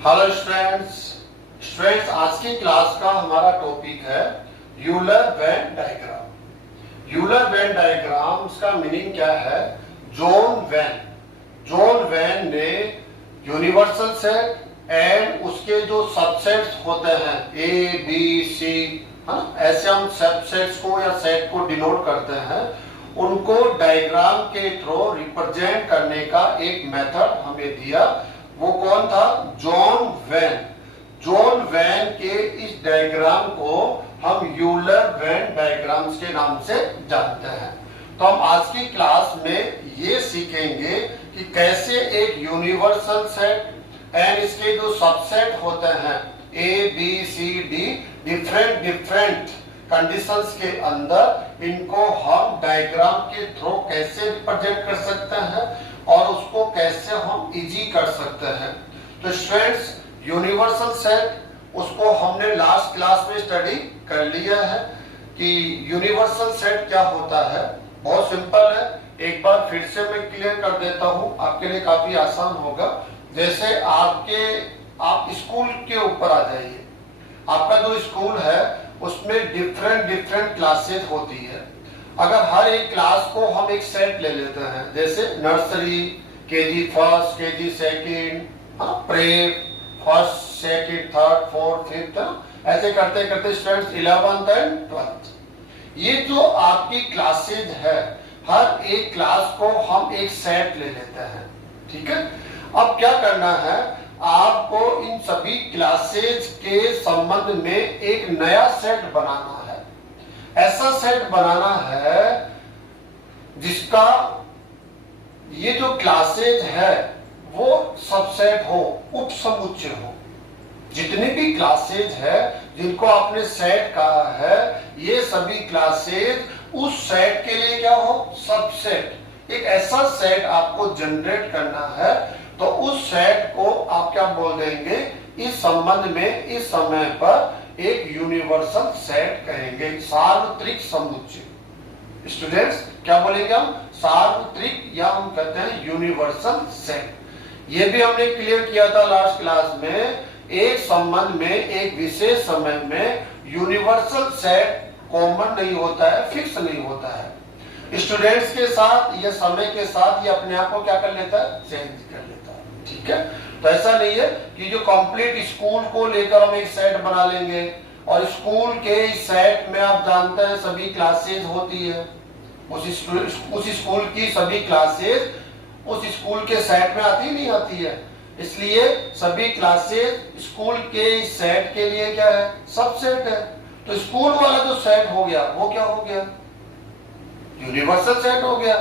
Hello students आज की class का हमारा टॉपिक है Euler Venn diagram. Euler Venn diagram का मीनिंग क्या है? जॉन वेन ने यूनिवर्सल सेट एंड उसके जो सबसेट्स होते हैं ए बी सी, ऐसे हम सबसेट्स को या सेट को डिनोट करते हैं, उनको डायग्राम के थ्रू रिप्रेजेंट करने का एक मेथड हमें दिया। वो कौन था? जॉन वेन के इस डायग्राम को हम यूलर वेन डायग्राम्स के नाम से जानते हैं। तो हम आज की क्लास में ये सीखेंगे कि कैसे एक यूनिवर्सल सेट एंड इसके जो सबसेट होते हैं A B C D, different conditions के अंदर इनको हम डायग्राम के थ्रू कैसे रिप्रेजेंट कर सकते हैं और उसको कैसे हम इजी कर सकते हैं। तो स्टूडेंट्स, यूनिवर्सल सेट उसको हमने लास्ट क्लास में स्टडी कर लिया है कि यूनिवर्सल सेट क्या होता है। बहुत सिंपल है, एक बार फिर से मैं क्लियर कर देता हूं, आपके लिए काफी आसान होगा। जैसे आप स्कूल के ऊपर आ जाइए। आपका जो स्कूल है उसमें डिफरेंट क्लासेस होती है। अगर हर एक क्लास को हम एक सेट ले लेते हैं, जैसे nursery, KG first, KG second, prep first second third fourth fifth, ऐसे करते करते स्टूडेंट्स 11th एंड 12th, ये जो आपकी क्लासेज है, हर एक क्लास को हम एक सेट ले लेते हैं। ठीक है, अब क्या करना है, आपको इन सभी क्लासेज के संबंध में एक नया सेट बनाना है। ऐसा सेट बनाना है जिसका ये जो क्लासेज है वो सबसेट हो, उपसमुच्चय हो। जितने भी क्लासेज है जिनको आपने सेट कहा है, ये सभी क्लासेज उस सेट के लिए क्या हो? सबसेट। एक ऐसा सेट आपको जनरेट करना है, तो उस सेट को आप क्या बोल देंगे? इस संबंध में इस समय पर एक यूनिवर्सल सेट कहेंगे, सार्वत्रिक समुच्चय। स्टूडेंट्स, क्या बोलेंगे हम? सार्वत्रिक, या हम कहते हैं यूनिवर्सल सेट। ये भी हमने क्लियर किया था लास्ट क्लास में। एक संबंध में एक विशेष समय में यूनिवर्सल सेट कॉमन नहीं होता है, फिक्स नहीं होता है। स्टूडेंट्स के साथ या समय के साथ ये अपने आप को क्या कर लेता है? चेंज कर लेता है। ठीक है, तो ऐसा नहीं है कि जो कंप्लीट स्कूल को लेकर हम एक सेट बना लेंगे और स्कूल के इस सेट में आप जानते हैं सभी क्लासेज होती है। उस स्कूल की सभी क्लासेज उस स्कूल के सेट में आती नहीं आती है, इसलिए सभी क्लासेज स्कूल के इस सेट के लिए क्या है? सबसेट है। तो स्कूल वाला जो सेट हो गया वो क्या हो गया? यूनिवर्सल सेट हो गया,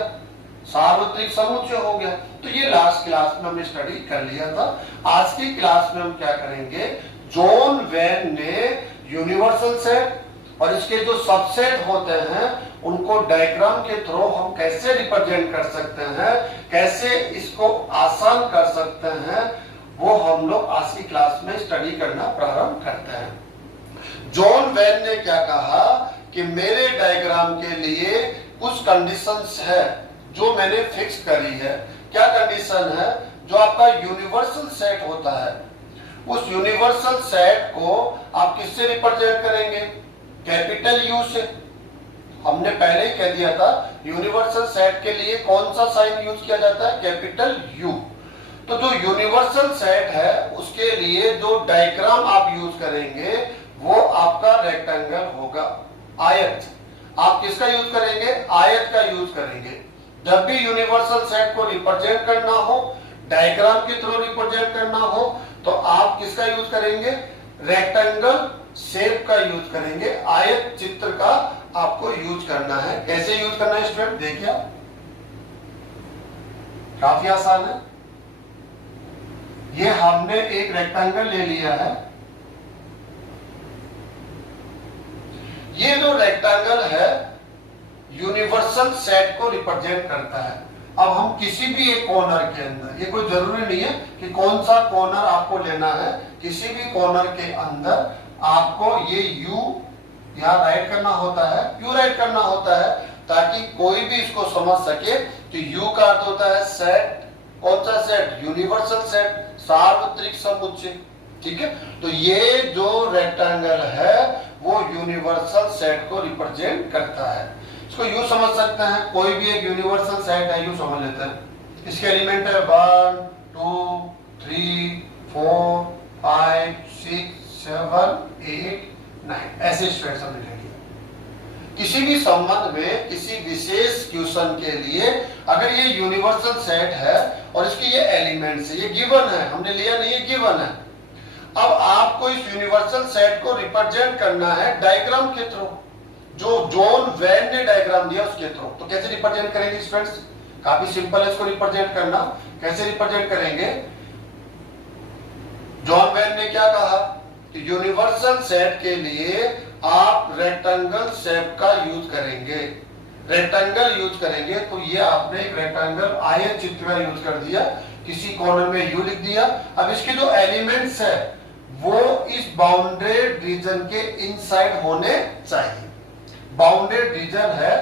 सार्वत्रिक समुच्चय हो गया। तो ये लास्ट क्लास में हमने स्टडी कर लिया था। आज की क्लास में हम क्या करेंगे? जॉन वेन ने यूनिवर्सल सेट और इसके जो सबसेट होते हैं उनको डायग्राम के थ्रू हम कैसे रिप्रेजेंट कर सकते हैं, कैसे इसको आसान कर सकते हैं, वो हम लोग आज की क्लास में स्टडी करना प्रारंभ करते हैं। जॉन वेन ने क्या कहा कि मेरे डायग्राम के लिए कुछ कंडीशंस है जो मैंने फिक्स करी है। क्या कंडीशन है? जो आपका यूनिवर्सल सेट होता है, उस यूनिवर्सल सेट को आप किससे रिप्रेजेंट करेंगे? कैपिटल यू से। हमने पहले ही कह दिया था यूनिवर्सल सेट के लिए कौन सा साइन यूज किया जाता है? Capital you. तो जो यूनिवर्सल सेट है उसके लिए जो डायग्राम आप यूज करेंगे वो आपका रेक्टेंगल होगा, आयत। आप किसका यूज करेंगे? आयत का यूज करेंगे। जब भी यूनिवर्सल सेट को रिप्रेजेंट करना हो, डायग्राम के थ्रू रिप्रेजेंट करना हो, तो आप किसका यूज करेंगे? रेक्टेंगल शेप का यूज करेंगे, आयत चित्र का आपको यूज करना है। कैसे यूज करना है स्टूडेंट? देखिए, काफी आसान है। ये हमने एक रेक्टेंगल ले लिया है। ये जो रेक्टेंगल है यूनिवर्सल सेट को रिप्रेजेंट करता है। अब हम किसी भी एक कॉर्नर के अंदर, ये कोई जरूरी नहीं है कि कौन सा कॉर्नर आपको लेना है, किसी भी कॉर्नर के अंदर आपको ये यू यहाँ राइट करना होता है, क्यों राइट करना होता है? ताकि कोई भी इसको समझ सके कि यू का अर्थ होता है सेट। कौन सा सेट? Universal set. सार्वत्रिक समुच्चय। ठीक है, तो ये जो रेक्टेंगल है वो यूनिवर्सल सेट को रिप्रेजेंट करता है। इसको यूं समझ सकते हैं, कोई भी एक यूनिवर्सल सेट है, यूं समझ लेते हैं। इसके एलिमेंट है 1 2 3 4 5 6 7 8 9, ऐसे स्ट्रेट समझ लेंगे। किसी भी संबंध में किसी विशेष क्वेश्चन के लिए अगर ये यूनिवर्सल सेट है और इसके ये एलिमेंट्स है, ये गिवन है, हमने लिया नहीं है, गिवन है। अब आपको इस यूनिवर्सल सेट को रिप्रेजेंट करना है डायग्राम के थ्रू, जो जॉन वेन ने डायग्राम दिया उसके थ्रू। तो कैसे रिप्रेजेंट करेंगे स्टूडेंट्स? काफी सिंपल है इसको रिप्रेजेंट करना। कैसे रिप्रेजेंट करेंगे? जॉन वेन ने क्या कहा कि यूनिवर्सल सेट के लिए आप रेक्टेंगल शेप का यूज करेंगे। रेक्टेंगल यूज करेंगे तो ये आपने एक रेक्टेंगल आयत चित्र यूज कर दिया, किसी कॉर्नर में यू लिख दिया। अब इसके जो एलिमेंट्स है वो इस बाउंडेड रीजन के इनसाइड होने चाहिए। बाउंडेड रीजन है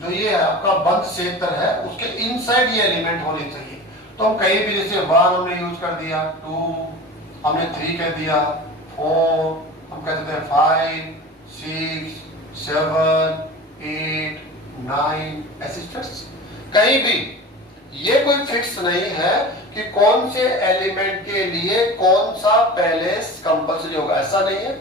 जो ये आपका बंद क्षेत्र है, उसके इनसाइड ये एलिमेंट होने चाहिए। तो हम कहीं भी, जैसे 1 हमने यूज कर दिया, 2 हमने 3 कह दिया, 4 हम कह देते हैं, 5 6 7 8 9, ऐसे कहीं भी ये कोई फिक्स नहीं है कि कौन से एलिमेंट के लिए कौन सा पहले कंपल्सरी होगा, ऐसा नहीं है।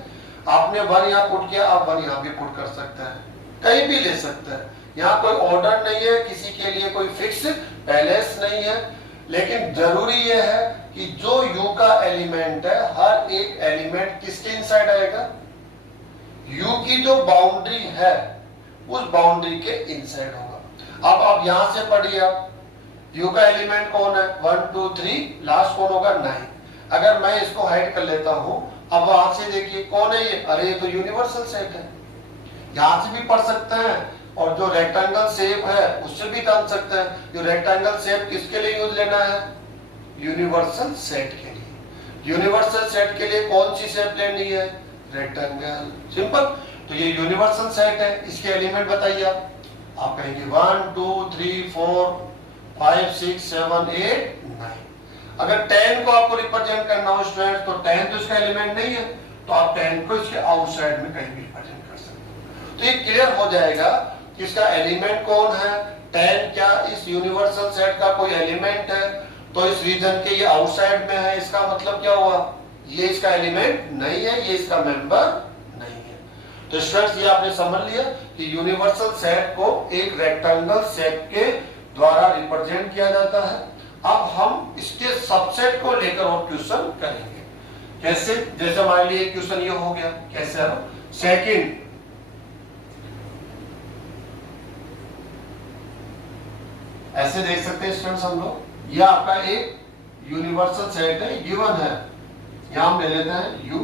आपने 1 यहाँ पुट किया, आप 1 यहाँ भी पुट कर सकते हैं, कहीं भी ले सकते हैं। यहाँ कोई ऑर्डर नहीं है, किसी के लिए कोई फिक्स पैलेस नहीं है। लेकिन जरूरी यह है कि जो यू का एलिमेंट है, हर एक एलिमेंट किसके इनसाइड आएगा? यू की जो बाउंड्री है उस बाउंड्री के इनसाइड होगा। अब आप यहां से पढ़िए, आप यू का एलिमेंट कौन है? 1 2 3, लास्ट कौन होगा? 9। अगर मैं इसको हाइड कर लेता हूं, अब वहां से देखिए कौन है ये? अरे ये तो यूनिवर्सल सेट है। यहां से भी पढ़ सकते हैं और जो रेक्टेंगल शेप है उससे भी जान सकते हैं। जो रेक्टेंगल शेप किसके लिए यूज लेना है? यूनिवर्सल सेट के लिए। यूनिवर्सल सेट के लिए कौन सी शेप लेनी है? रेक्टेंगल। सिंपल। तो ये यूनिवर्सल सेट है, इसके एलिमेंट बताइए आप कहेंगे 1 2 3 4 5 6 7 8 9। अगर 10 को आपको रिप्रेजेंट करना हो स्टूडेंट, तो 10 तो इसका एलिमेंट नहीं है, तो आप 10 को इसके आउटसाइड में कहीं भी रिप्रेजेंट कर सकते हो। तो ये क्लियर हो जाएगा कि इसका एलिमेंट कौन है। 10 क्या इस यूनिवर्सल सेट का कोई एलिमेंट है? तो इस रीजन के ये आउटसाइड में है, इसका मतलब क्या हुआ? ये इसका एलिमेंट नहीं है, ये इसका मेंबर नहीं है। तो स्टूडेंट्स ये आपने समझ लिया कि यूनिवर्सल सेट को एक रेक्टेंगल शेप के द्वारा रिप्रेजेंट किया जाता है। अब हम इसके सबसेट को लेकर और क्वेश्चन करेंगे। कैसे? जैसे मान लीजिए क्वेश्चन ये हो गया, कैसे है? सेकंड, ऐसे देख सकते हैं स्टूडेंट्स हम लोग, ये आपका एक यूनिवर्सल सेट है, गिवन है। यहां हम ले लेते हैं यू।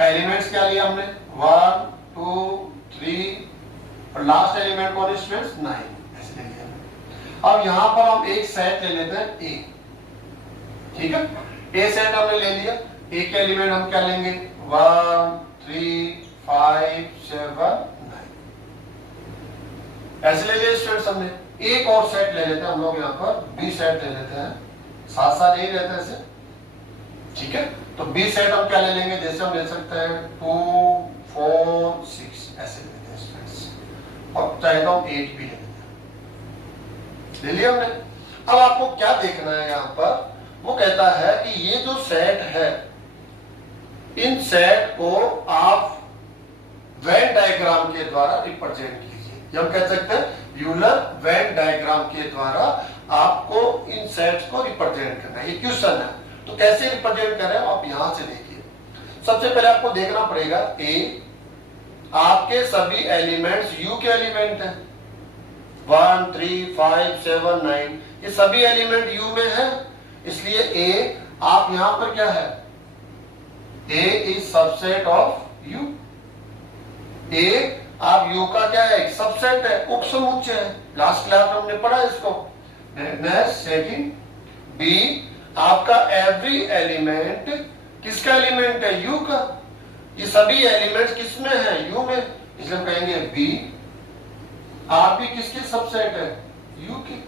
एलिमेंट्स क्या लिया हमने? 1 2 3 और लास्ट एलिमेंट कौन है स्टूडेंट्स? 9, ऐसे ले लिया। अब यहां पर हम एक सेट ले लेते हैं ए। ठीक है, ए सेट हमने ले लिया। ए के एलिमेंट हम क्या लेंगे? 1 3 5 7 9, ऐसे ले लिया स्टूडेंट्स हमने। एक और सेट ले लेते हैं हम लोग, यहाँ पर बी सेट ले लेते हैं, साथ साथ यही रहता है ऐसे। ठीक है, तो बी सेट हम क्या ले लेंगे? जैसे हम ले सकते हैं 2 4 6, ऐसे ले लेते हैं स्टूडेंट्स। और चाहे तो हम 8 भी ले लेते हैं। ले लिया हमने। अब आपको क्या देखना है यहाँ पर? वो कहता है कि ये जो सेट है, इन सेट को आप वेन डायग्राम के द्वारा रिप्रेजेंट कीजिए। हम कह सकते हैं यूलर वेन डायग्राम के द्वारा आपको इन सेट्स को रिप्रेजेंट करना है। ये क्वेश्चन है, तो कैसे रिप्रेजेंट करें आप यहां से देखिए। सबसे पहले आपको देखना पड़ेगा ए, आपके सभी एलिमेंट्स यू के एलिमेंट हैं। 1 3 5 7 9, ये सभी एलिमेंट यू में है, इसलिए ए आप यहां पर क्या है? ए इज सबसेट ऑफ यू। ए आप यू का क्या है? सबसेट है, उपसमुच्चय है। लास्ट क्लास में हमने पढ़ा इसको। नेक्स्ट सेकंड, बी आपका एवरी एलिमेंट किसका एलिमेंट है? यू का। ये सभी एलिमेंट्स किसमें है? यू में, इसलिए हम कहेंगे बी आप भी किसके सबसेट है? यू की,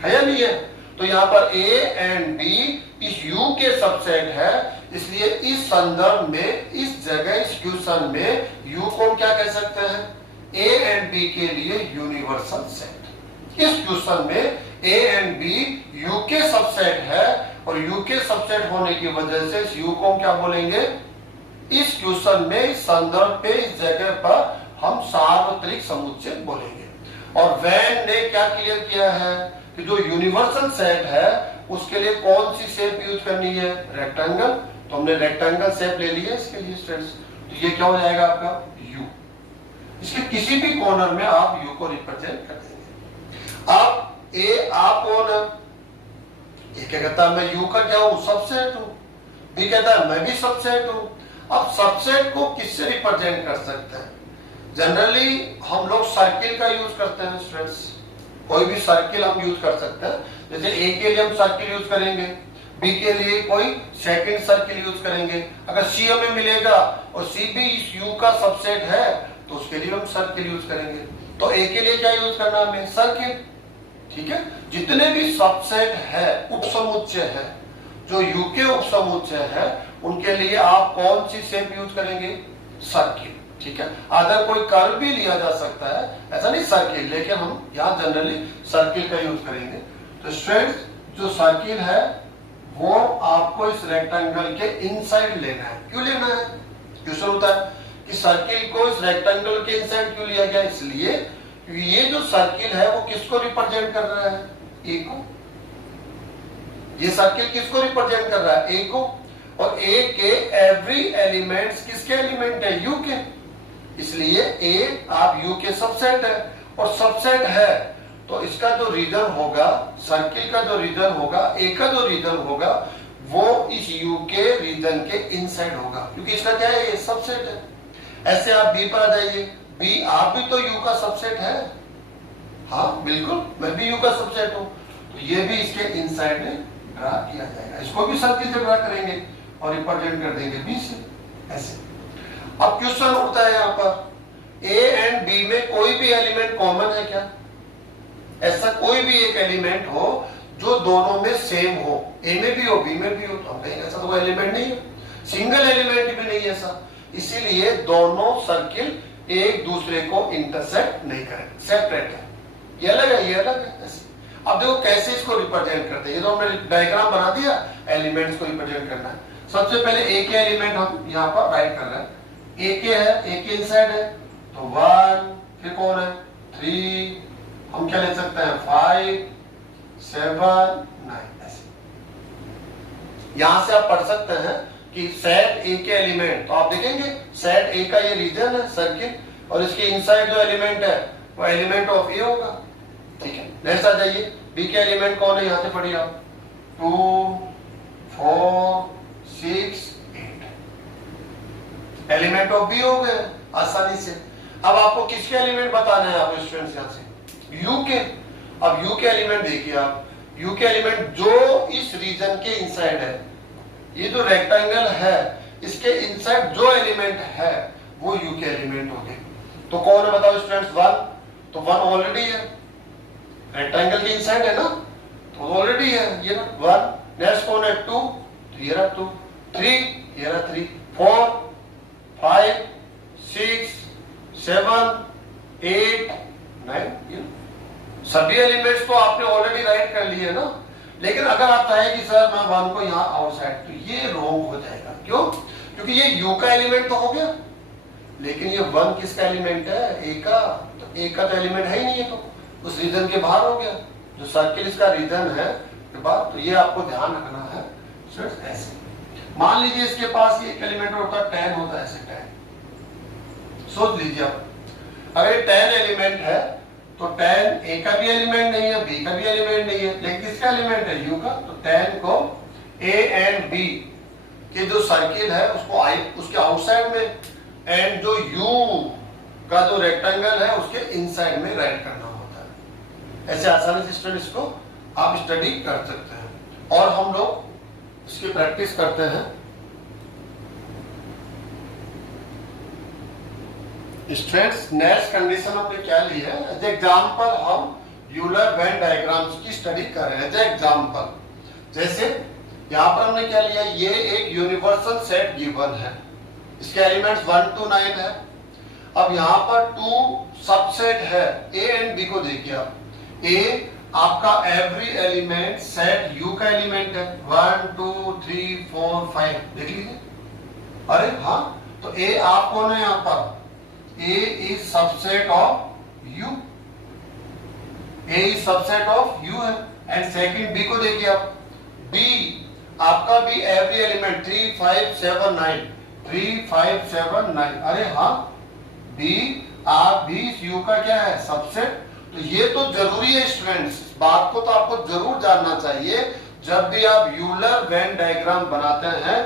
है या नहीं है? तो यहाँ पर ए एंड बी इस यू के सबसेट है, इसलिए इस संदर्भ में, इस जगह, इस क्वेश्चन में यू को क्या कह सकते हैं? ए एंड बी के लिए यूनिवर्सल सेट। इस क्वेश्चन में ए एंड बी यू के सबसेट है और यू के सबसेट होने की वजह से इस यू को क्या बोलेंगे? इस क्वेश्चन में, इस संदर्भ पे, इस जगह पर हम सार्वत्रिक समुच्चय बोलेंगे। और वैन ने क्या क्लियर किया है कि जो यूनिवर्सल सेट है उसके लिए कौन सी शेप यूज करनी है? रेक्टेंगल। तो हमने रेक्टेंगल शेप ले लिया इसके लिए स्टूडेंट्स। तो ये क्या हो जाएगा आपका? यू। इसके किसी भी कॉर्नर में आप यू को रिप्रेजेंट कर देंगे। अब ए आप कौन? ये क्या कहता है? मैं यू का क्या हूं? सबसेट हूं। बी कहता है मैं भी सबसेट हूं। अब सबसेट को किससे रिप्रेजेंट कर सकते हैं? जनरली हम लोग सर्किल का यूज करते हैं स्टूडेंट्स। कोई भी सर्किल हम यूज कर सकते हैं। जैसे ए के लिए हम सर्किल यूज करेंगे, बी के लिए कोई सेकंड सर्किल यूज करेंगे। अगर सी हमें मिलेगा और सी भी इस यू का सबसेट है तो उसके लिए हम सर्किल यूज करेंगे। तो ए के लिए क्या यूज करना हमें? सर्किल। ठीक है। जितने भी सबसेट है, उपसमुच्चय है, जो यू के उपसमुच्चय है, उनके लिए आप कौन सी शेप यूज करेंगे? सर्किल। ठीक है। अदर कोई कर्व भी लिया जा सकता है, ऐसा नहीं सर्किल, लेकिन हम यहाँ जनरली सर्किल का यूज करेंगे। तो स्टूडेंट्स, जो सर्किल है वो आपको इस रेक्टेंगल के इनसाइड लेना है। क्यों लेना है? क्वेश्चन होता है कि सर्किल को इस रेक्टेंगल के इनसाइड क्यों लिया गया? इसलिए क्योंकि ये जो सर्किल है वो किसको रिप्रेजेंट कर रहा है? ए को। ये सर्किल किसको रिप्रेजेंट कर रहा है? ए को। और ए के एवरी एलिमेंट्स किसके एलिमेंट है? यू के। इसलिए ए आप यू के सबसेट है, और सबसेट है तो इसका जो रीजन होगा, सर्किल का जो रीजन होगा, ए का जो रीजन होगा, वो इस यू के रीजन के इनसाइड होगा, क्योंकि इसका क्या है? ये सबसेट है। ऐसे आप बी पर आ जाइए। बी आप भी तो यू का सबसेट है। हाँ बिल्कुल, मैं भी यू का सबसेट हूं। तो ये भी इसके इनसाइड में ड्रा किया जाएगा। इसको भी सर्किल से ड्रा करेंगे और रिप्रेजेंट कर देंगे बी से। ऐसे अब क्वेश्चन उठता है यहाँ पर, ए एंड बी में कोई भी एलिमेंट कॉमन है क्या? ऐसा कोई भी एक एलिमेंट हो जो दोनों में सेम हो, ए में भी हो बी में भी हो। तो हम कहेंगे ऐसा तो कोई एलिमेंट नहीं है, सिंगल एलिमेंट भी नहीं है ऐसा। इसीलिए दोनों सर्किल एक दूसरे को इंटरसेक्ट नहीं करेंगे, सेपरेट है। ये अलग है, ये अलग है। अब देखो कैसे इसको रिप्रेजेंट करते हैं। ये तो हमने डायग्राम बना दिया, एलिमेंट्स को रिप्रेजेंट करना है। सबसे पहले ए के एलिमेंट हम यहाँ पर राइट कर रहे हैं। ए के है, ए के इनसाइड है तो 1, फिर कौन है? 3, हम क्या ले सकते हैं? 5, 7, 9। ऐसे यहां से आप पढ़ सकते हैं कि सेट ए के एलिमेंट, तो आप देखेंगे सेट ए का ये रीजन है सर्किल, और इसके इनसाइड जो एलिमेंट है वो एलिमेंट ऑफ ए होगा। ठीक है। नेक्स्ट आ जाइए, बी के एलिमेंट कौन है? यहां से पढ़िए आप। 2, 4, 6, 8 एलिमेंट ऑफ बी हो गए आसानी से। अब आपको किसके एलिमेंट बताना है आप स्टूडेंट्स? यहां से यू के। अब यू के एलिमेंट देखिए आप, यू के एलिमेंट जो इस रीजन के इनसाइड है, ये जो रेक्टेंगल है इसके इनसाइड जो एलिमेंट है वो यू के एलिमेंट हो गए। तो कौन है बताओ स्टूडेंट्स? 1। तो 1 ऑलरेडी है, रेक्टेंगल के इनसाइड है ना, तो ऑलरेडी है ये ना 1। नेक्स्ट कौन है? 2, तो ये रहा 2। 3, ये रहा 3। 4, 5, 6, 7, 8, 9। सभी एलिमेंट्स तो आपने ऑलरेडी राइट कर लिए ना। लेकिन अगर आप चाहें कि सर मैं 1 को यहाँ आउटसाइड, तो ये रॉन्ग हो जाएगा। क्यों? क्योंकि ये यू का एलिमेंट तो हो गया, लेकिन ये 1 किसका एलिमेंट है? ए का। तो ए का तो एलिमेंट है ही नहीं है, तो उस रीजन के बाहर हो गया। जो सर्किल इसका रीजन है बात, तो ये आपको ध्यान रखना है। सिर्फ ऐसे मान लीजिए इसके पास ये एक एलिमेंट होता है 10 होता है, ऐसे 10 सोच लीजिए आप। अगर ये 10 एलिमेंट है तो 10 ए का भी एलिमेंट नहीं है, बी का भी एलिमेंट नहीं है, लेकिन किसका एलिमेंट है? यू का। तो 10 को ए एंड बी के जो सर्किल है उसको उसके आउटसाइड में, एंड जो यू का जो रेक्टेंगल है उसके इनसाइड में राइट करना होता है। ऐसे आसानी से स्टूडेंट इसको आप स्टडी कर सकते हैं, और हम लोग इसकी प्रैक्टिस करते हैं। स्ट्रेट्स नेक्स्ट कंडीशन हमने क्या ली है? एज एग्जाम्पल हम यूलर वेन डायग्राम्स की स्टडी कर रहे हैं। एज एग्जाम्पल, जैसे यहाँ पर हमने क्या लिया, ये एक यूनिवर्सल सेट गिवन है, इसके एलिमेंट्स 1 to 9 है। अब यहाँ पर 2 सबसेट है, ए एंड बी को देखिए आप। ए आपका एवरी एलिमेंट सेट यू का एलिमेंट है, 1 2 3 4 5, देख लीजिए। अरे हाँ, तो ए आप कौन है यहाँ पर, A is subset of U, A is subset of U है। एंड सेकंड बी को देखिए आप, बी आपका भी एवरी एलिमेंट 3 5 7 9, 3 5 7 9, अरे हाँ, बी आप भी यू का क्या है, सबसेट। तो ये तो जरूरी है स्टूडेंट्स, इस बात को तो आपको जरूर जानना चाहिए जब भी आप यूलर वेन डायग्राम बनाते हैं।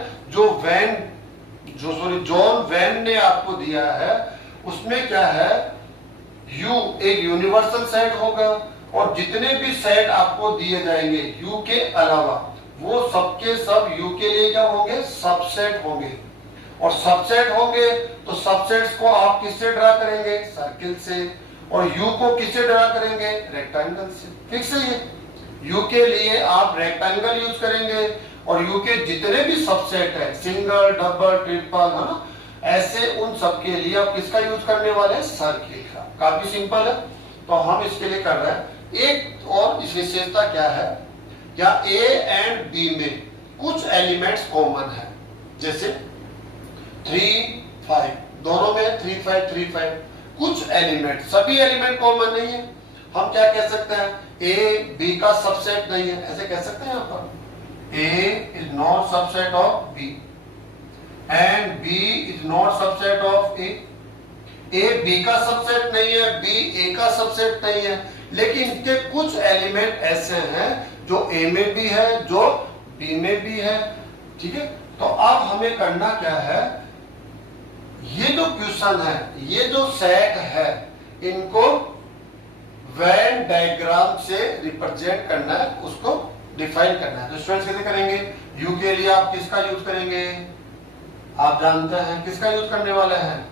जॉन वेन ने आपको दिया है उसमें क्या है, यू एक यूनिवर्सल सेट होगा और जितने भी सेट आपको दिए जाएंगे यू के अलावा, वो सबके सब यू के लिए क्या होंगे, सबसेट होंगे। और सबसेट होंगे तो सबसेट्स को आप किससे ड्रा करेंगे, सर्किल से, और यू को किससे ड्रा करेंगे, रेक्टेंगल से। फिक्स है ये, यू के लिए आप रेक्टेंगल यूज करेंगे और यू के जितने भी सबसेट है, सिंगल डबल ट्रिपल, है ना, ऐसे उन सब के लिए आप किसका यूज करने वाले हैं, सर्किल का। काफी सिंपल है, तो हम इसके लिए कर रहे हैं। एक और इस विशेषता क्या है, या ए एंड बी में कुछ एलिमेंट्स कॉमन है, जैसे 3 5, दोनों में 3 5 3 5, कुछ एलिमेंट, सभी एलिमेंट कॉमन नहीं है। हम क्या कह सकते हैं, ए बी का सबसेट नहीं है, ऐसे कह सकते हैं यहाँ पर, A is not subset of B and B is not subset of A. A B का सबसेट नहीं है, बी ए का सबसेट नहीं है, लेकिन इनके कुछ एलिमेंट ऐसे हैं जो ए में भी है, जो बी में भी है। ठीक है, तो अब हमें करना क्या है, ये जो क्वेश्चन है, ये जो सेट है, इनको वेन डायग्राम से रिप्रेजेंट करना है, उसको डिफाइन करना है। तो स्टूडेंट्स कैसे करेंगे, यू के लिए आप किसका यूज करेंगे, आप जानते हैं किसका यूज करने वाले हैं,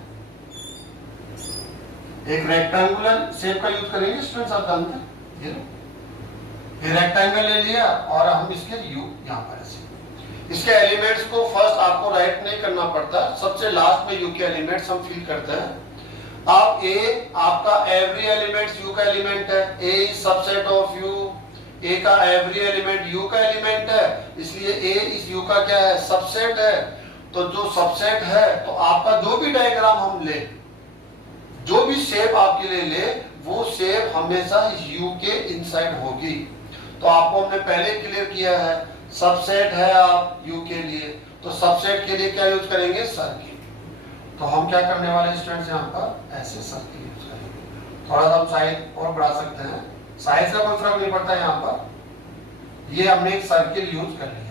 एक रेक्टेंगुलर शेप का यूज करेंगे स्टूडेंट्स, आप जानते हैं। ये रेक्टेंगल ले लिया और हम इसके यू यहाँ पर ऐसे, इसके एलिमेंट्स को फर्स्ट आपको राइट नहीं करना पड़ता, सबसे लास्ट में यू के एलिमेंट्स हम फिल करते हैं। आप ए आपका एवरी एलिमेंट यू का एलिमेंट है, ए इज सबसेट ऑफ यू, ए का एवरी एलिमेंट यू का एलिमेंट है, इसलिए ए इस यू का क्या है, सबसेट है। तो जो सबसेट है, तो आपका जो भी डायग्राम हम ले, जो भी शेप आपके लिए ले, वो शेप हमेशा यू के इनसाइड होगी। तो आपको हमने पहले क्लियर किया है, सबसेट है आप यू के लिए, तो सबसेट के लिए क्या यूज करेंगे, सर्किल। तो हम क्या करने वाले हैं स्टूडेंट्स, यहाँ पर ऐसे सर्किल यूज करेंगे। थोड़ा सा हम साइज और बढ़ा सकते हैं, साइज का कोई फर्क नहीं पड़ता यहाँ पर, ये हमने एक सर्किल यूज कर लिया।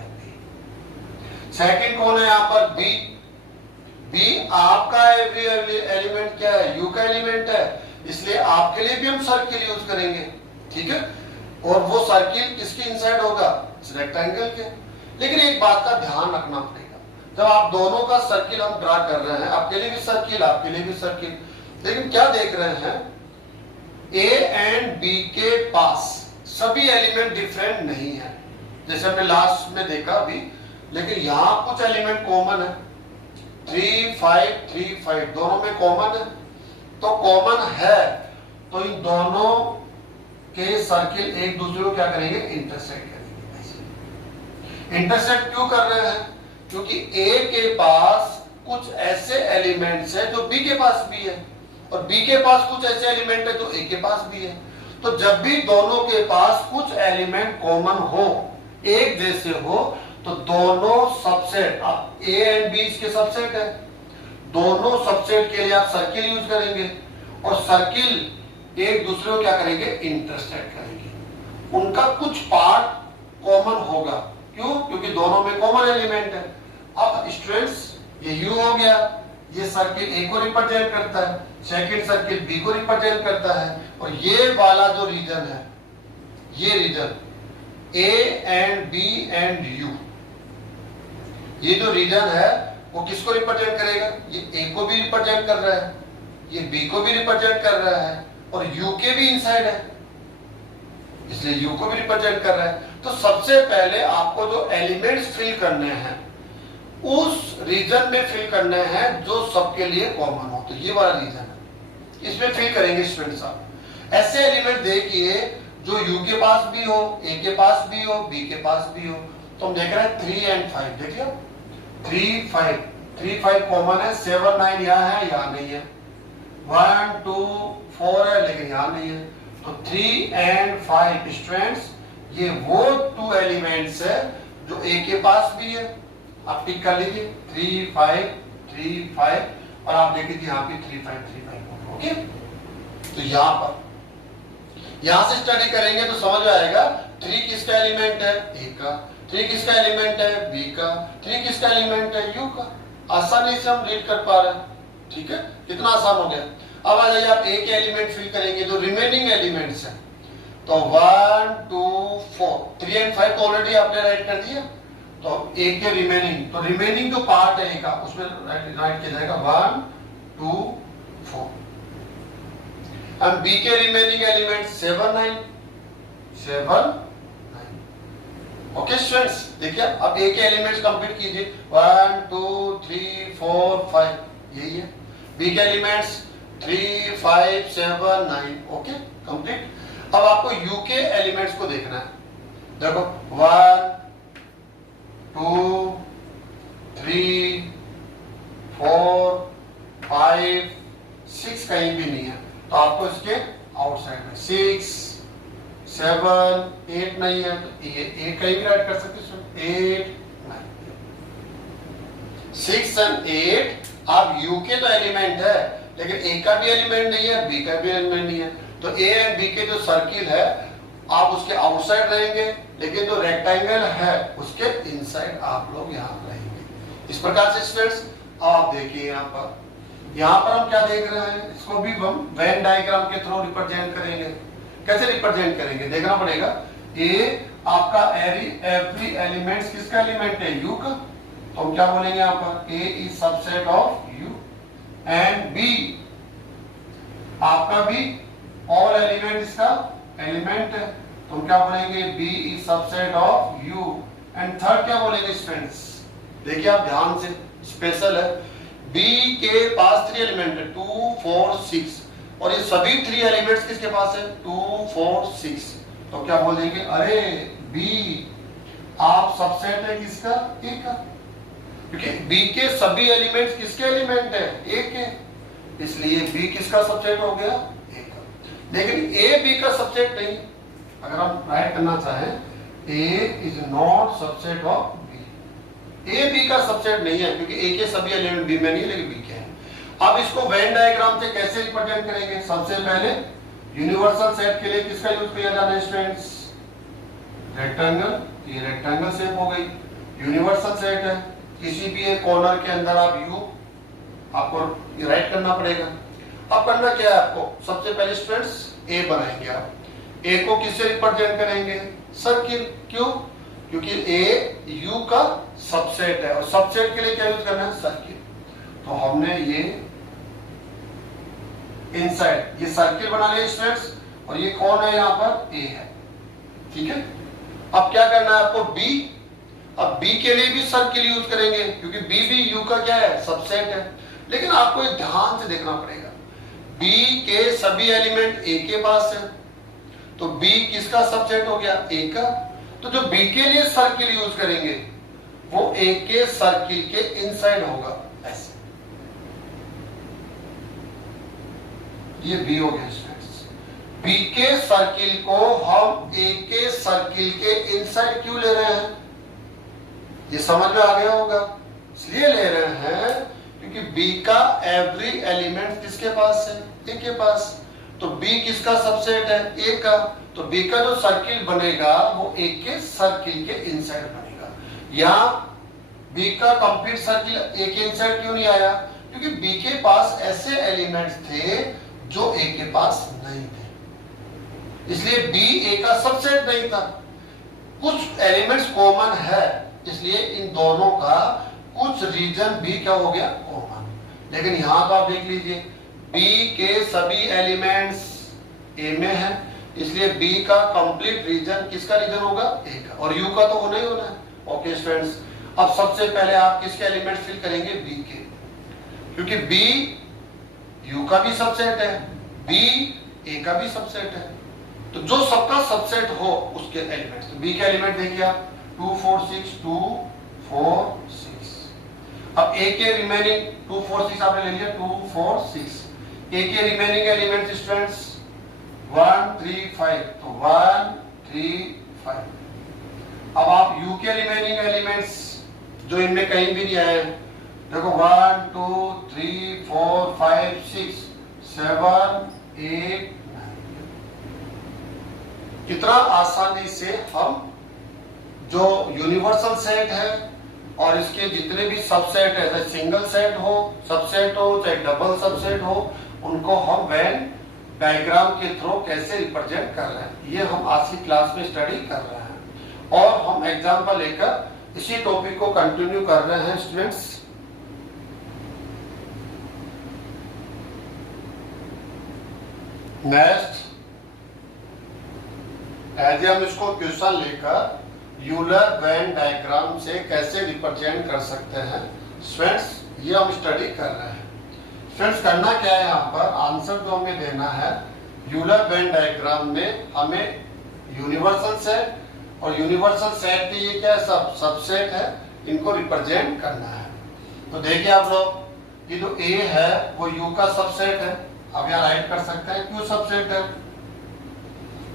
सेकंड कौन है यहाँ पर, बी। बी आपका एवरी एलिमेंट क्या है, यू का एलिमेंट है, इसलिए आपके लिए भी हम सर्किल यूज करेंगे। ठीक है, और वो सर्किल किसके इनसाइड होगा, इस रेक्टेंगल के। लेकिन एक बात का ध्यान रखना पड़ेगा, जब आप दोनों का सर्किल हम ड्रा कर रहे हैं, आपके लिए भी सर्किल, आपके लिए भी सर्किल, लेकिन क्या देख रहे हैं, ए एंड बी के पास सभी एलिमेंट डिफरेंट नहीं है, जैसे हमने लास्ट में देखा अभी, लेकिन यहां कुछ एलिमेंट कॉमन है, 3 5 3 5 दोनों में कॉमन है। तो कॉमन है तो इन दोनों के सर्किल एक दूसरे को क्या करेंगे, इंटरसेक्ट करेंगे। इंटरसेक्ट क्यों कर रहे हैं, क्योंकि ए के पास कुछ ऐसे एलिमेंट्स है जो बी के पास भी है, और बी के पास कुछ ऐसे एलिमेंट है जो ए के पास भी है। तो जब भी दोनों के पास कुछ एलिमेंट कॉमन हो, एक जैसे हो, तो दोनों सबसेट, अब ए एंड बी इसके सबसेट है, दोनों सबसेट के लिए आप सर्किल यूज करेंगे, और सर्किल एक दूसरे को क्या करेंगे, इंटरसेक्ट करेंगे। उनका कुछ पार्ट कॉमन होगा, क्यों, क्योंकि दोनों में कॉमन एलिमेंट है। अब स्टूडेंट्स, ये यू हो गया, ये सर्किल ए को रिप्रेजेंट करता है, सेकंड सर्किल बी को रिप्रेजेंट करता है, और ये वाला जो रीजन है, ये region A and B and U, ये जो रीजन है वो किसको रिप्रेजेंट करेगा, ये ए को भी रिप्रेजेंट कर रहा है, ये बी को भी रिप्रेजेंट कर रहा है, और यू के भी इनसाइड है। इसलिए यू को भी रिप्रेजेंट कर रहा है। तो सबसे पहले आपको जो एलिमेंट्स फिल करने हैं उस रीजन में फिल करने हैं जो सबके लिए कॉमन हो। तो ये वाला रीजन है, इसमें फिल करेंगे स्टूडेंट्स। आप ऐसे एलिमेंट देखिए जो यू के पास भी हो, ए के पास भी हो, बी के पास भी हो। तो हम देख रहे हैं 3 और 5, देखिए 3 5 3 5 कॉमन है, 7 9 यहाँ है, यहाँ नहीं है, 1 2 4 है लेकिन यहाँ नहीं है। तो 3 और 5 स्टूडेंट्स ये वो 2 एलिमेंट्स है जो ए के पास भी है। आप टिक कर लीजिए 3 5 3 5 और आप देखिए यहाँ पे 3 5 3 5। ओके, तो यहां से स्टडी करेंगे तो समझ में आएगा 3 किसका एलिमेंट है, ए का, 3 किसका एलिमेंट है, बी का, 3 किसका एलिमेंट है, यू का। आसानी से हम रीड कर पा रहे हैं। ठीक है, कितना आसान हो गया। अब आ जाइए आप ए के एलिमेंट फिल करेंगे जो रिमेनिंग एलिमेंट्स हैं। तो 1 2 4 3 और 5 तो ऑलरेडी आपने राइट कर दिया। तो ए के रिमेनिंग, तो रिमेनिंग जो पार्ट है ए का उसमें राइट किया जाएगा 1 2 4। अब बी के रिमेनिंग एलिमेंट 7 9 7 9। ओके स्टूडेंट्स, देखिए अब ए के एलिमेंट्स कंप्लीट कीजिए 1 2 3 4 5, यही है। बी के एलिमेंट्स 3 5 7 9। Okay complete. अब आपको यू के एलिमेंट्स को देखना है। देखो 1 2 3 4 5 6 कहीं भी नहीं है, तो आपको इसके आउटसाइड में 6 7 8 नहीं है, तो ये कहीं भी राइट कर सकते हैं 8 9। 6 और 8 आप यू के तो एलिमेंट है लेकिन ए का भी एलिमेंट नहीं है, बी का भी एलिमेंट नहीं है। तो ए एंड बी के जो सर्किल है आप उसके आउटसाइड रहेंगे, लेकिन जो रेक्टेंगल है उसके इनसाइड आप लोग यहाँ रहेंगे। इस प्रकार से स्टूडेंट्स आप देखिए यहाँ पर हम क्या देख रहे हैं, इसको भी हम वेन डायग्राम के थ्रू रिप्रेजेंट करेंगे। कैसे रिप्रेजेंट करेंगे देखना पड़ेगा। ए आपका एवरी एलिमेंट्स किसका एलिमेंट है, यू का। तो हम क्या बोलेंगे यहाँ पर, A is subset of U. And B आपका भी ऑल एलिमेंट इसका एलिमेंट है, तो हम क्या बोलेंगे, B is subset of U. And third क्या बोलेंगे स्टूडेंट्स, देखिए आप ध्यान से, स्पेशल है। बी के पास 3 एलिमेंट है 2 4 6, और ये सभी 3 एलिमेंट्स किसके पास है 2 4 6। तो क्या बोलेंगे, अरे बी आप सबसेट है किसका, ए का, क्योंकि बी के सभी एलिमेंट्स किसके एलिमेंट है, ए के, इसलिए बी किसका सबसेट हो गया, ए का। लेकिन ए बी का सबसेट नहीं। अगर हम राइट करना चाहें A is not subset of B, A B का सबसेट नहीं है क्योंकि ए के सभी एलिमेंट बी में नहीं है लेकिन बी के हैं। अब इसको वेन डायग्राम से कैसे रिप्रेजेंट करेंगे, सबसे पहले यूनिवर्सल सेट के लिए किसका यूज किया जाना है स्टूडेंट्स, रेक्टेंगल। ये रेक्टेंगल शेप हो गई, यूनिवर्सल सेट है। किसी भी एक कॉर्नर के अंदर आप यू आपको राइट करना पड़ेगा। अब करना क्या है आपको, सबसे पहले स्टूडेंट्स ए बनाएंगे। आप ए को किससे रिप्रेजेंट करेंगे, सर्किल। क्यों, क्योंकि ए यू का सबसेट है और सबसेट के लिए क्या यूज करना है, सर्किल। तो हमने ये इनसाइड ये सर्किल बना लिया स्टूडेंट्स, और ये कौन है यहाँ पर, ए है। ठीक है, अब क्या करना है आपको, बी। अब बी के लिए भी सर्किल यूज करेंगे क्योंकि बी भी यू का क्या है, सबसेट है। लेकिन आपको एक ध्यान से देखना पड़ेगा, बी के सभी एलिमेंट ए के पास है, तो बी किसका सबसेट हो गया, ए का। तो जो बी के लिए सर्किल यूज करेंगे वो ए के सर्किल के इनसाइड होगा, ऐसे। ये बी हो गया स्टूडेंट्स। बी के सर्किल को हम ए के सर्किल के इनसाइड क्यों ले रहे हैं, ये समझ में आ गया होगा। इसलिए ले रहे हैं क्योंकि बी का एवरी एलिमेंट किसके पास है, ए के पास। तो बी किसका सबसेट है, ए का। तो बी का जो सर्किल बनेगा वो ए के सर्किल के इनसाइड बनेगा। यहाँ बी का कंप्लीट सर्किल ए के इनसाइड क्यों नहीं आया, क्योंकि बी के पास ऐसे एलिमेंट्स थे जो ए के पास नहीं थे, इसलिए बी ए का सबसेट नहीं था। कुछ एलिमेंट्स कॉमन है, इसलिए इन दोनों का कुछ रीजन भी क्या हो गया, कॉमन। लेकिन यहां तो आप देख लीजिए, बी के सभी एलिमेंट्स ए में है, इसलिए बी का कंप्लीट रीजन किसका रीजन होगा? ए का, और यू का तो होना ही होना है। ओके स्टूडेंट्स, अब सबसे पहले आप किसके एलिमेंट फिल करेंगे? बी के, क्योंकि बी यू का भी सबसेट है, बी ए का भी सबसेट है, तो जो सबका सबसेट हो उसके एलिमेंट्स। तो बी के एलिमेंट देखिए आप 2 4 6 2 4 6। अब ए के रिमेनिंग 2 4 6 आपने ले लिया, 2 4 6। ए के रिमेनिंग एलिमेंट्स स्टूडेंट्स 1 3 5, तो 1 3 5। अब आप यू के रिमेनिंग एलिमेंट्स जो इनमें कहीं भी नहीं आए, देखो 1 2 3 4 5 6 7 8 9। कितना आसानी से हम जो यूनिवर्सल सेट है और इसके जितने भी सबसेट है, चाहे सिंगल सेट हो, सबसेट हो, चाहे डबल सबसेट हो, उनको हम वेन डायग्राम के थ्रू कैसे रिप्रेजेंट कर रहे हैं, ये हम आज की क्लास में स्टडी कर रहे हैं। और हम एग्जाम्पल लेकर इसी टॉपिक को कंटिन्यू कर रहे हैं स्टूडेंट्स। नेक्स्ट, एज हम इसको क्वेश्चन लेकर यूलर वेन डायग्राम से कैसे रिप्रेजेंट कर सकते हैं स्टूडेंट्स, ये हम स्टडी कर रहे हैं। स्टूडेंट्स करना क्या है, यहाँ पर आंसर जो हमें देना है, यूलर वेन डायग्राम में हमें यूनिवर्सल सेट और यूनिवर्सल सेट के ये क्या है, सबसेट है, इनको रिप्रेजेंट करना है। तो देखिए आप लोग, ये जो ए है वो यू का सबसेट है, अब यहाँ राइट कर सकते हैं क्यों सबसेट है,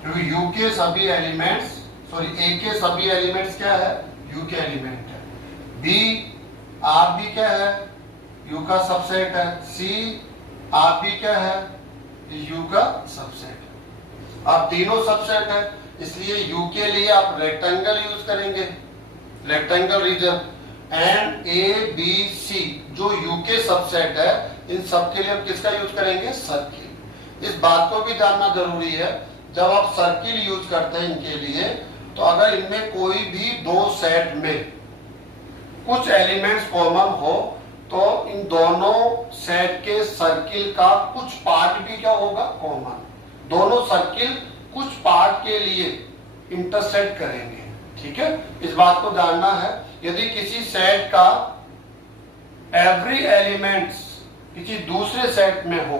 क्योंकि यू के सभी एलिमेंट्स, सॉरी ए के सभी एलिमेंट्स क्या है, यू के एलिमेंट है। बी आप भी क्या है, यू का सबसेट है। सी आप भी क्या है, यू का सबसेट है। अब तीनों सबसेट है, इसलिए यू के लिए आप रेक्टेंगल यूज करेंगे, rectangle region. And A B C जो यू के सबसेट है, इन सब के लिए हम किसका यूज करेंगे, सर्किल। इस बात को भी जानना जरूरी है, जब आप सर्किल यूज करते हैं इनके लिए, तो अगर इनमें कोई भी दो सेट में कुछ एलिमेंट्स कॉमन हो, तो इन दोनों सेट के सर्किल का कुछ पार्ट भी क्या होगा, कॉमन। दोनों सर्किल कुछ पार्ट के लिए इंटरसेक्ट करेंगे, ठीक है, इस बात को जानना है। यदि किसी सेट का एवरी एलिमेंट्स किसी दूसरे सेट में हो,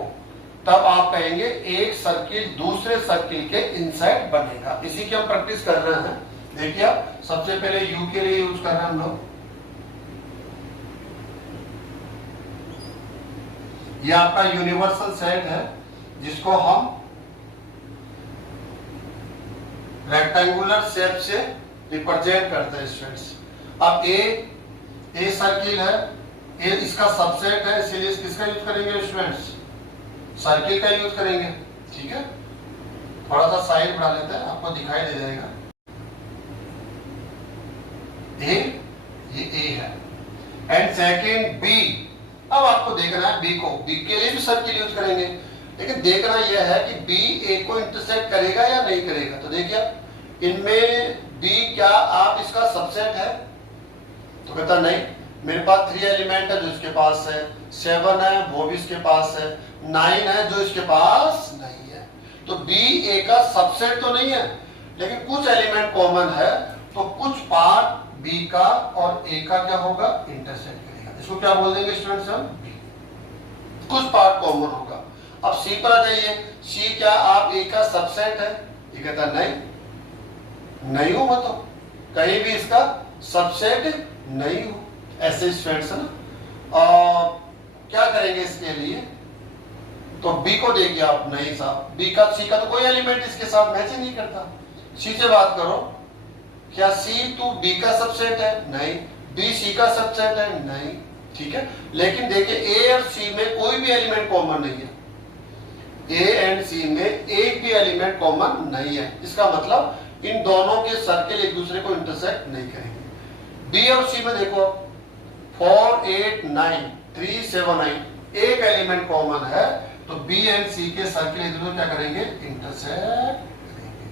तब आप कहेंगे एक सर्किल दूसरे सर्किल के इनसाइड बनेगा। इसी की हम प्रैक्टिस कर रहे हैं। देखिए आप, सबसे पहले यू के लिए यूज कर रहे हैं हम लोग, ये आपका यूनिवर्सल सेट है जिसको हम रेक्टेंगुलर शेप से रिप्रेजेंट करते हैं स्टूडेंट्स। अब ए सर्किल है, ए इसका सबसेट है, इसलिए किसका यूज करेंगे स्टूडेंट्स, सर्किल का यूज करेंगे, ठीक है। थोड़ा सा साइड बढ़ा लेते हैं, आपको दिखाई दे जाएगा। ये ए है, एंड सेकंड बी। अब आपको देखना है बी को, बी के लिए भी सर्किल यूज करेंगे, लेकिन देखना यह है कि बी ए को इंटरसेक्ट करेगा या नहीं करेगा। तो देखिए इनमें बी क्या आप इसका सबसेट है, तो कहता नहीं, मेरे पास 3 एलिमेंट है जो इसके पास है, 7 है वो भी इसके पास है, 9 है जो इसके पास नहीं है। तो बी ए का सबसेट तो नहीं है, लेकिन कुछ एलिमेंट कॉमन है, तो कुछ पार्ट बी का और ए का क्या होगा, इंटरसेक्ट करेगा। इसको क्या बोल देंगे स्टूडेंट्स हम, बी। कुछ पार्ट कॉमन होगा। अब सी पर आ जाइए, सी क्या आप ए का सबसेट है, ये कहता नहीं हो, मतलब कहीं भी इसका सबसेट नहीं हो। ऐसे स्टूडेंट्स है ना, क्या करेंगे इसके लिए, तो बी को देखिए आप, नहीं साहब बी का सी का तो कोई एलिमेंट इसके साथ मैच ही नहीं करता। सी से बात करो, क्या सी टू बी का सबसेट है, नहीं। बी सी का सबसेट है, नहीं, ठीक है। लेकिन देखिए ए और सी में कोई भी एलिमेंट कॉमन नहीं है, ए एंड सी में एक भी एलिमेंट कॉमन नहीं है। इसका मतलब इन दोनों के सर्किल एक दूसरे को इंटरसेक्ट नहीं करेंगे। बी और सी में देखो 4 8 9 3 7 9 एक एलिमेंट कॉमन है, तो बी एंड सी के सर्किल एक दूसरे क्या करेंगे, इंटरसेक्ट करेंगे।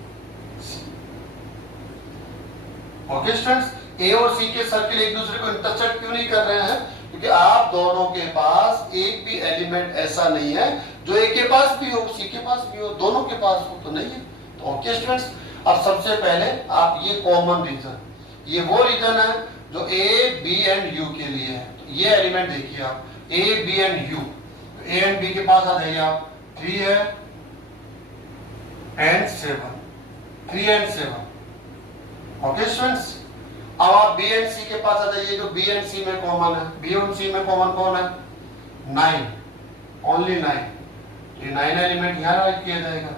ओके स्टूडेंट्स, ए और सी के सर्किल एक दूसरे को इंटरसेक्ट क्यों नहीं कर रहे हैं, क्योंकि आप दोनों के पास एक भी एलिमेंट ऐसा नहीं है जो ए के पास भी हो, सी के पास भी हो, दोनों के पास हो, तो नहीं है। तो ओके स्टूडेंट्स, अब सबसे पहले आप ये कॉमन रीजन, ये वो रीजन है जो ए बी एंड यू के लिए है। तो ये एलिमेंट देखिए आप, A B and U, A and B के पास आ जाइए आप, 3 है एंड 7, 3 एंड 7। ओके स्टूडेंट्स, अब आप बी एंड सी के पास आ जाइए, जो बी एंड सी में कॉमन है। बी एंड सी में कॉमन कौन है? 9, ओनली 9। ये 9 एलिमेंट यहाँ राइट किया जाएगा।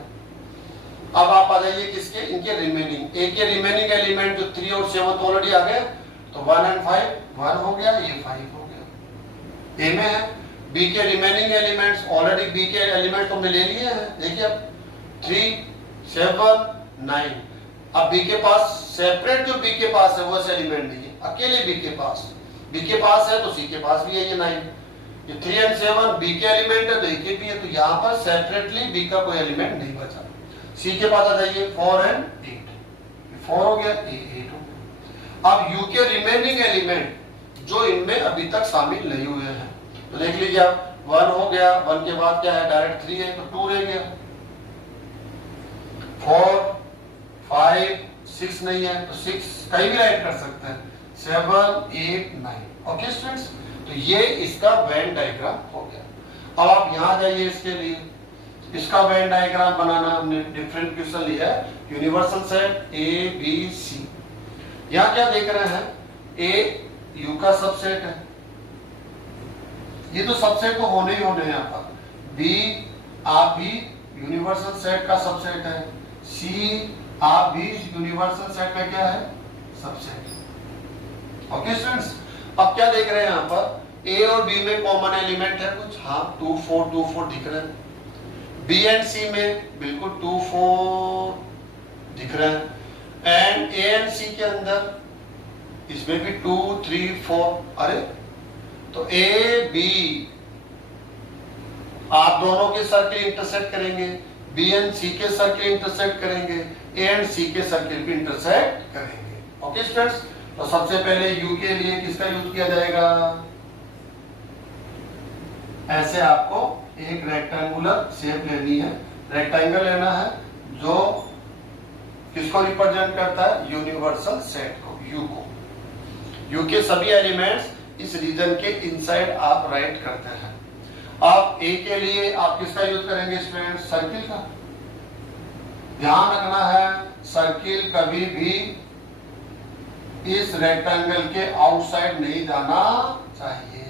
अब आप आ जाइए किसके, इनके रिमेनिंग, ए के रिमेनिंग एलिमेंट जो 3 और 7 ऑलरेडी आ गए, तो 1 एंड 5 1 हो गया, ये 5 हो गया। ए में है। बी के रिमेनिंग एलिमेंट्स, ऑलरेडी बी के एलिमेंट तुमने ले लिए हैं, देखिए अब 3 7 9। अब बी के पास सेपरेट, जो बी के पास है वो एलिमेंट नहीं है, अकेले बी के पास है, तो सी के पास भी है ये 9। ये 3 एंड 7 बी के एलिमेंट है, तो ए के भी है, तो यहाँ पर सेपरेटली बी का कोई एलिमेंट नहीं बचा। सी के पास आ जाइए, 4 एंड 8, 4 हो गया, 8 हो गया। अब यू के रिमेनिंग एलिमेंट जो इनमें अभी तक शामिल नहीं हुए हैं, तो देख लीजिए आप, 1 हो गया, 1 के बाद क्या है, डायरेक्ट 3 है, तो 2 रह गया। 4 5 6 नहीं है, तो 6 कहीं भी राइट कर सकते हैं, 7 8 9। ओके स्टूडेंट्स, तो ये इसका वेन डायग्राम हो गया। अब आप यहाँ जाइए, इसके लिए इसका वेन डायग्राम बनाना हमने डिफरेंट क्वेश्चन लिया है। Universal set A B C, यहाँ क्या देख रहे हैं, ए यू का सबसेट है, ये तो सबसेट तो होने ही होने हैं यहाँ पर। बी आप भी यूनिवर्सल सेट का सबसेट है, सी आप भी यूनिवर्सल सेट का क्या है, सबसेट। ओके स्टूडेंट्स, अब क्या देख रहे हैं यहाँ पर, ए और बी में कॉमन एलिमेंट है कुछ, हाँ 2 4 2 4 दिख रहे हैं। बी एंड सी में बिल्कुल 2 4 दिख रहे हैं, एंड ए एंड सी के अंदर इसमें भी 2 3 4। अरे तो ए बी आप दोनों के सर्किल इंटरसेक्ट करेंगे, बी एंड सी के सर्किल इंटरसेक्ट करेंगे, ए एंड सी के सर्किल भी इंटरसेक्ट करेंगे। ओके स्टूडेंट्स, तो सबसे पहले यू के लिए किसका यूज किया जाएगा, ऐसे आपको एक रेक्टेंगुलर शेप लेनी है, रेक्टेंगल लेना है जो किसको रिप्रेजेंट करता है, यूनिवर्सल सेट को, यू को। यू के सभी एलिमेंट्स इस रीजन के इनसाइड आप राइट करते हैं। आप ए के लिए आप किसका यूज करेंगे स्टूडेंट, सर्किल का। ध्यान रखना है, सर्किल कभी भी इस रेक्टेंगल के आउटसाइड नहीं जाना चाहिए,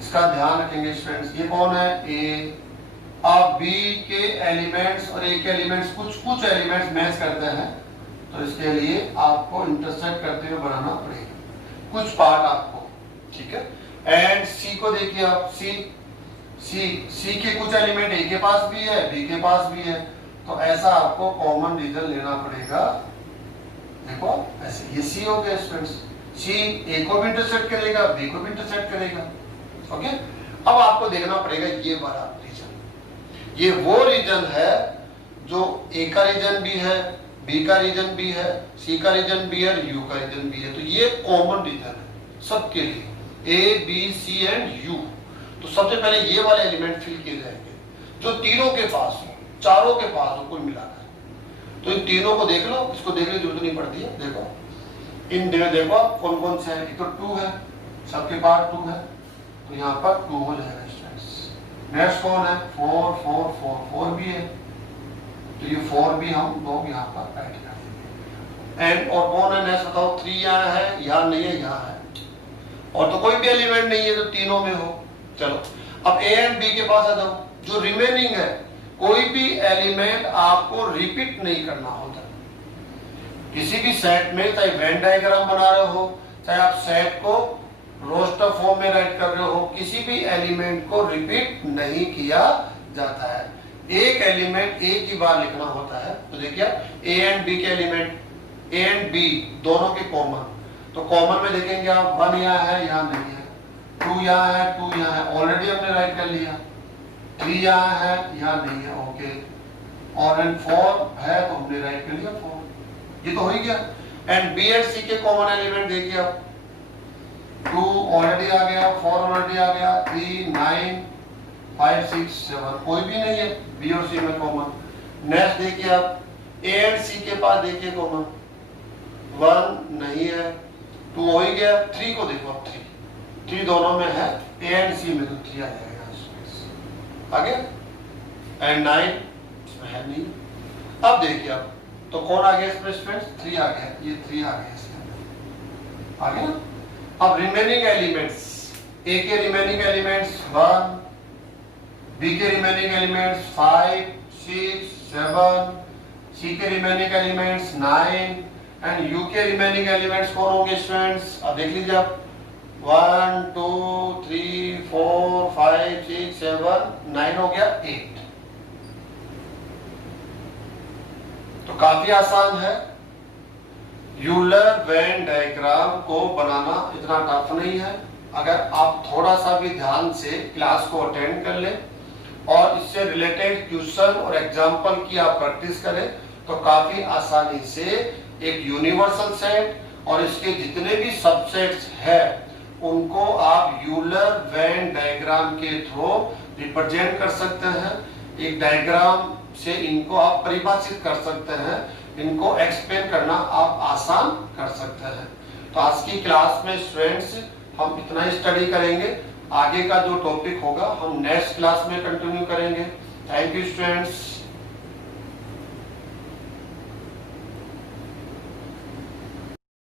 इसका ध्यान रखेंगे स्टूडेंट्स। ये कौन है, ए। अब बी के एलिमेंट्स और ए के एलिमेंट्स कुछ एलिमेंट्स मैच करते हैं, तो इसके लिए आपको इंटरसेक्ट करते हुए बनाना पड़ेगा कुछ पार्ट आपको, ठीक है। एंड सी को देखिए आप, सी के कुछ एलिमेंट ए के पास भी है, बी के पास भी है, तो ऐसा आपको कॉमन रीजन लेना पड़ेगा। देखो ऐसे, ये सी हो गया स्टूडेंट्स, सी ए को भी इंटरसेक्ट करेगा, बी को भी इंटरसेक्ट करेगा। ओके, अब आपको देखना पड़ेगा ये वाला रीजन, ये वो रीजन है जो ए का रीजन भी है, बी का रीजन भी है, सी का रीजन भी है, यू का रीजन भी है, तो ये कॉमन रीजन है सबके लिए, A B C and U. तो सबसे पहले ये वाले एलिमेंट फिल किए जाएंगे जो तीनों के पास हो, चारों के पास हो, कुल मिलाकर। तो इन तीनों को देख लो, इसको देखने की जरूरत नहीं पड़ती है। देखो इन देखो कौन कौन से है, तो 2 है, सबके पास 2 है, तो यहाँ पर 2 हो जाएगा स्टूडेंट्स। नेक्स्ट कौन है, 4 4 4 4 भी है, तो ये 4 भी हम लोग यहाँ पर ऐड कर देंगे। एंड और कौन है नेक्स्ट बताओ, 3 यहाँ है, यहाँ नहीं है, यहाँ है, और तो कोई भी एलिमेंट नहीं है जो तीनों में हो। चलो अब ए एंड बी के पास आ जाओ, जो रिमेनिंग है, कोई भी एलिमेंट आपको रिपीट नहीं करना होता किसी भी सेट में, चाहे वेन डायग्राम बना रहे हो, चाहे आप सेट को रोस्टर फॉर्म में राइट कर रहे हो, किसी भी एलिमेंट को रिपीट नहीं किया जाता है, एक एलिमेंट एक ही बार लिखना होता है। तो देखिए ए एंड बी के एलिमेंट, ए एंड बी दोनों के कॉमन, तो कॉमन में देखेंगे आप 1 यहाँ है, यहाँ नहीं है, 2 यहाँ है, 2 यहाँ है, ऑलरेडी हमने राइट कर लिया, 3 यहाँ है, यहाँ नहीं है, ओके, और एंड 4 है तो हमने राइट कर लिया 4, ये तो हो ही गया। एंड बी एंड सी के कॉमन एलिमेंट देखिए आप, 2 ऑलरेडी आ गया, 4 ऑलरेडी आ गया, 3 9 5 6 7 कोई भी नहीं है बी और सी में कॉमन। नेक्स्ट देखिए आप ए एंड सी के पास देखिए कॉमन 1 नहीं है, 2 हो ही गया, 3 को देखो, अब 3 दोनों में है, ए एंड सी में तो 3 आ जाएगा आगे, एंड 9 इसमें है नहीं। अब देखिए अब तो कौन आ गया इसमें स्टूडेंट्स, 3 आ गया, ये 3 आ गया इसमें आ गया। अब रिमेनिंग एलिमेंट्स, ए के रिमेनिंग एलिमेंट्स 1, बी के रिमेनिंग एलिमेंट्स 5 6 7, सी के रिमेनिंग एलिमेंट्स 9 एंड यू के रिमेनिंग एलिमेंट्स कौन होंगे स्टूडेंट्स, अब देख लीजिए आप 1 2 3 4 5 6 7 9 हो गया 8। तो काफी आसान है। यूलर वेन डायग्राम को बनाना इतना टफ नहीं है, अगर आप थोड़ा सा भी ध्यान से क्लास को अटेंड कर लें और इससे रिलेटेड क्वेश्चन और एग्जाम्पल की आप प्रैक्टिस करें तो काफी आसानी से एक यूनिवर्सल सेट और इसके जितने भी सबसेट्स हैं उनको आप यूलर वेन डायग्राम के थ्रू रिप्रेजेंट कर सकते हैं। एक डायग्राम से इनको आप परिभाषित कर सकते हैं, इनको एक्सप्लेन करना आप आसान कर सकते हैं। तो आज की क्लास में स्टूडेंट्स हम इतना ही स्टडी करेंगे, आगे का जो टॉपिक होगा हम नेक्स्ट क्लास में कंटिन्यू करेंगे। Thank you students.